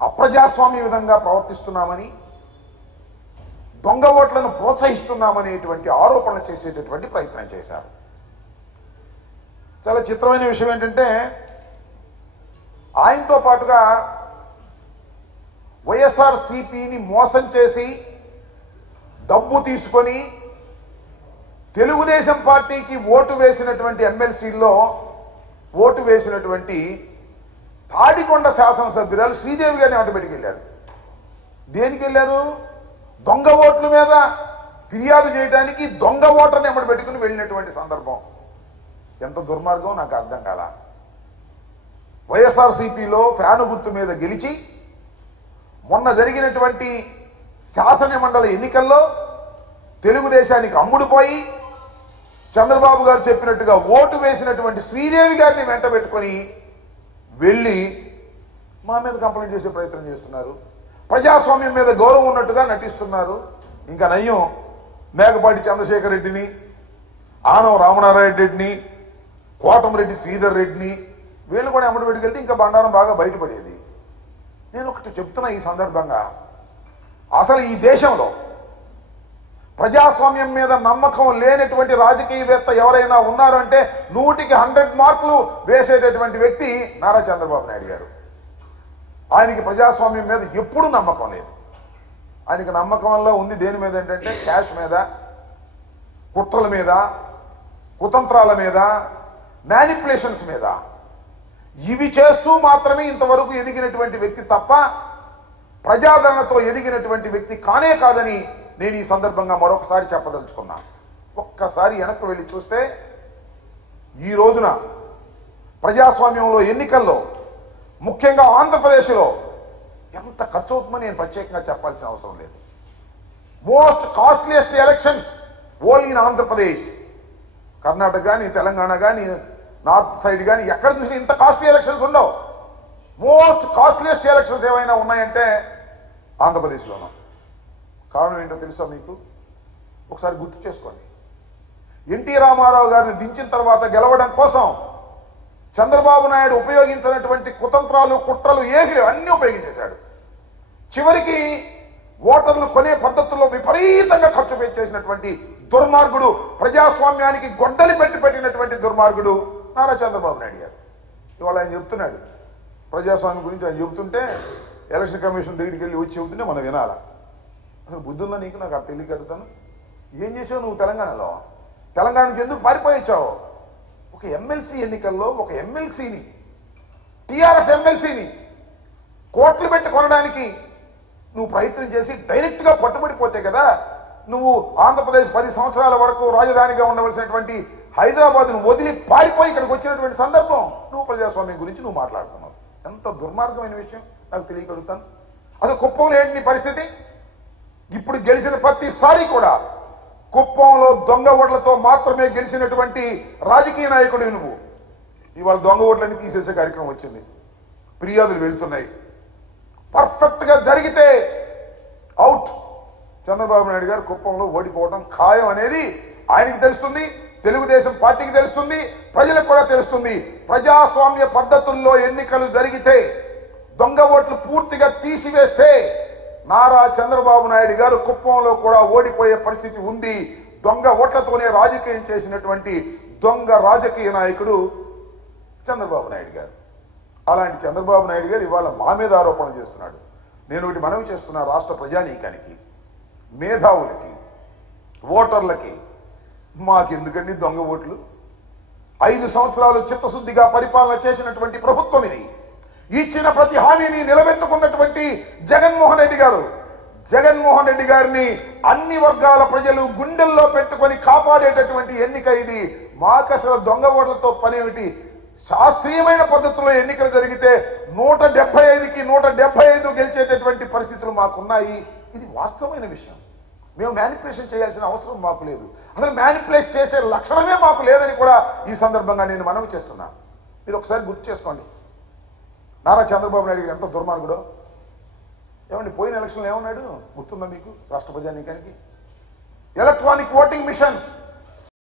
అప్రజాస్వామ్య విధంగా ప్రవర్తిస్తున్నామని, దొంగ ఓట్లను ప్రోత్సహిస్తున్నామనేటువంటి ఆరోపణలు చేసేటటువంటి ప్రయత్నం చేశారు. చాలా చిత్రమైన విషయం ఏంటంటే, ఆయనతో పాటుగా వైఎస్ఆర్సీపీని మోసం చేసి డబ్బు తీసుకొని తెలుగుదేశం పార్టీకి ఓటు వేసినటువంటి ఎమ్మెల్సీల్లో ఓటు వేసినటువంటి తాడికొండ శాసనసభ్యురాలు శ్రీదేవి గారిని వెంటబెట్టుకు వెళ్ళారు. దేనికి వెళ్ళారు? దొంగ ఓట్ల మీద ఫిర్యాదు చేయడానికి దొంగ ఓటర్ని వెంబడి పెట్టుకుని వెళ్ళినటువంటి సందర్భం. ఎంత దుర్మార్గం నాకు అర్థం కాల. వైఎస్ఆర్సీపీలో ఫ్యాను గుర్తు మీద గెలిచి మొన్న జరిగినటువంటి శాసనమండలి ఎన్నికల్లో తెలుగుదేశానికి అమ్ముడుపోయి చంద్రబాబు గారు చెప్పినట్టుగా ఓటు వేసినటువంటి శ్రీదేవి గారిని వెంట పెట్టుకొని వెళ్ళి మా మీద కంప్లైంట్ చేసే ప్రయత్నం చేస్తున్నారు. ప్రజాస్వామ్యం మీద గౌరవం ఉన్నట్టుగా నటిస్తున్నారు. ఇంకా నయ్యం మేకపాటి చంద్రశేఖర్ రెడ్డిని, ఆనవ రామనారాయణ రెడ్డిని, కోటమిరెడ్డి శ్రీధర్ రెడ్డిని వీళ్ళు కూడా అమ్మడి పెట్టుకెళ్తే ఇంకా బండారం బాగా బయటపడేది. నేను ఒకటి చెప్తున్నా ఈ సందర్భంగా, అసలు ఈ దేశంలో ప్రజాస్వామ్యం మీద నమ్మకం లేనటువంటి రాజకీయవేత్త ఎవరైనా ఉన్నారు అంటే 100కి 100 మార్కులు వేసేటటువంటి వ్యక్తి నారా చంద్రబాబు నాయుడు గారు. ఆయనకి ప్రజాస్వామ్యం మీద ఎప్పుడూ నమ్మకం లేదు. ఆయనకి నమ్మకం వల్ల ఉంది దేని మీద ఏంటంటే క్యాష్ మీద, కుట్రల మీద, కుతంత్రాల మీద, మ్యానిపులేషన్స్ మీద. ఇవి చేస్తూ మాత్రమే ఇంతవరకు ఎదిగినటువంటి వ్యక్తి తప్ప ప్రజాదరణతో ఎదిగినటువంటి వ్యక్తి కానే కాదని నేను ఈ సందర్భంగా మరొకసారి చెప్పదలుచుకున్నా. ఒక్కసారి వెనక్కి వెళ్ళి చూస్తే ఈ రోజున ప్రజాస్వామ్యంలో ఎన్నికల్లో ముఖ్యంగా ఆంధ్రప్రదేశ్లో ఎంత ఖర్చు అవుతుందో నేను ప్రత్యేకంగా చెప్పాల్సిన అవసరం లేదు. Most costliest elections only in Andhra Pradesh. Karnataka కానీ, తెలంగాణ కానీ, నార్త్ సైడ్ కానీ ఎక్కడ చూసినా ఇంత కాస్ట్లీ ఎలక్షన్స్ ఉండవు. మోస్ట్ కాస్ట్లీయెస్ట్ ఎలక్షన్స్ ఏమైనా ఉన్నాయంటే ఆంధ్రప్రదేశ్లోనూ. కారణం ఏంటో తెలుసా మీకు? ఒకసారి గుర్తు చేసుకోండి. ఎన్టీ రామారావు గారిని దించిన తర్వాత గెలవడం కోసం చంద్రబాబు నాయుడు ఉపయోగించినటువంటి కుతంత్రాలు, కుట్రలు ఏవి అన్నీ ఉపయోగించేశాడు. చివరికి ఓటర్లు కొనే పద్ధతుల్లో విపరీతంగా ఖర్చు పెట్టేసినటువంటి దుర్మార్గుడు, ప్రజాస్వామ్యానికి గొడ్డలి పెట్టినటువంటి దుర్మార్గుడు నారా చంద్రబాబు నాయుడు గారు. ఇవాళ ఆయన చెప్తున్నాడు ప్రజాస్వామ్యం గురించి. ఆయన చెబుతుంటే ఎలక్షన్ కమిషన్ దగ్గరికి వెళ్ళి వచ్చి చెబుతుంటే మనం వినాలా? అసలు బుద్ధి ఉందా నీకు? నాకు అది తెలియక అడుగుతాను. ఏం చేసావు నువ్వు తెలంగాణలో? తెలంగాణ నుంచి ఎందుకు పారిపోయొచ్చావు? ఒక ఎమ్మెల్సీ ఎన్నికల్లో ఒక ఎమ్మెల్సీని, టీఆర్ఎస్ ఎమ్మెల్సీని కోట్లు పెట్టి కొనడానికి నువ్వు ప్రయత్నం చేసి డైరెక్ట్గా పట్టుబడిపోతే కదా నువ్వు ఆంధ్రప్రదేశ్ 10 సంవత్సరాల వరకు రాజధానిగా ఉండవలసినటువంటి హైదరాబాద్ను వదిలి పారిపోయి ఇక్కడికి వచ్చినటువంటి సందర్భం. నువ్వు ప్రజాస్వామ్యం గురించి నువ్వు మాట్లాడుతున్నావు. ఎంత దుర్మార్గమైన విషయం నాకు తెలియగలుగుతాను. అసలు కుప్పంలో ఏంటి నీ పరిస్థితి? ఇప్పుడు గెలిచిన ప్రతిసారి కూడా కుప్పంలో దొంగ ఓట్లతో మాత్రమే గెలిచినటువంటి రాజకీయ నాయకుడు నువ్వు. ఇవాళ దొంగ ఓట్లన్నీ తీసేసే కార్యక్రమం వచ్చింది. ఫిర్యాదులు వెళ్తున్నాయి. పర్ఫెక్ట్ గా జరిగితే అవుట్. చంద్రబాబు నాయుడు గారు కుప్పంలో ఓడిపోవడం ఖాయం అనేది ఆయనకి తెలుస్తుంది, తెలుగుదేశం పార్టీకి తెలుస్తుంది, ప్రజలకు కూడా తెలుస్తుంది. ప్రజాస్వామ్య పద్ధతుల్లో ఎన్నికలు జరిగితే దొంగ ఓట్లు పూర్తిగా తీసివేస్తే నారా చంద్రబాబు నాయుడు గారు కుప్పంలో కూడా ఓడిపోయే పరిస్థితి ఉంది. దొంగ ఓట్లతోనే రాజకీయం చేసినటువంటి దొంగ రాజకీయ నాయకుడు చంద్రబాబు నాయుడు గారు. అలాంటి చంద్రబాబు నాయుడు గారు ఇవాళ మా మీద ఆరోపణలు చేస్తున్నాడు. నేను ఒకటి మనవి చేస్తున్నా రాష్ట్ర ప్రజానీకానికి, మేధావులకి, ఓటర్లకి, మాకెందుకండి దొంగ ఓట్లు? 5 సంవత్సరాలు చిత్తశుద్ధిగా పరిపాలన చేసినటువంటి ప్రభుత్వం ఇది. ఇచ్చిన ప్రతి హామీని నిలబెట్టుకున్నటువంటి జగన్మోహన్ రెడ్డి గారు. జగన్మోహన్ రెడ్డి గారిని అన్ని వర్గాల ప్రజలు గుండెల్లో పెట్టుకొని కాపాడేటటువంటి ఎన్నిక ఇది. మాకసలు దొంగ ఓట్లతో పనేమిటి? శాస్త్రీయమైన పద్ధతిలో ఎన్నికలు జరిగితే 175కి 175 గెలిచేటటువంటి పరిస్థితులు మాకున్నాయి. ఇది వాస్తవమైన విషయం. మేము మ్యానిపులేషన్ చేయాల్సిన అవసరం మాకు లేదు. అసలు మ్యానిపులేట్ చేసే లక్షణమే మాకు లేదని కూడా ఈ సందర్భంగా నేను మనవి చేస్తున్నా. మీరు ఒకసారి గుర్తు చేసుకోండి, నారా చంద్రబాబు నాయుడు ఎంత దుర్మార్గుడో. ఏమండి పోయిన ఎలక్షన్లో ఏమన్నాడు గుర్తుందా మీకు? రాష్ట్ర ప్రజానీకానికి ఎలక్ట్రానిక్ ఓటింగ్ మిషన్స్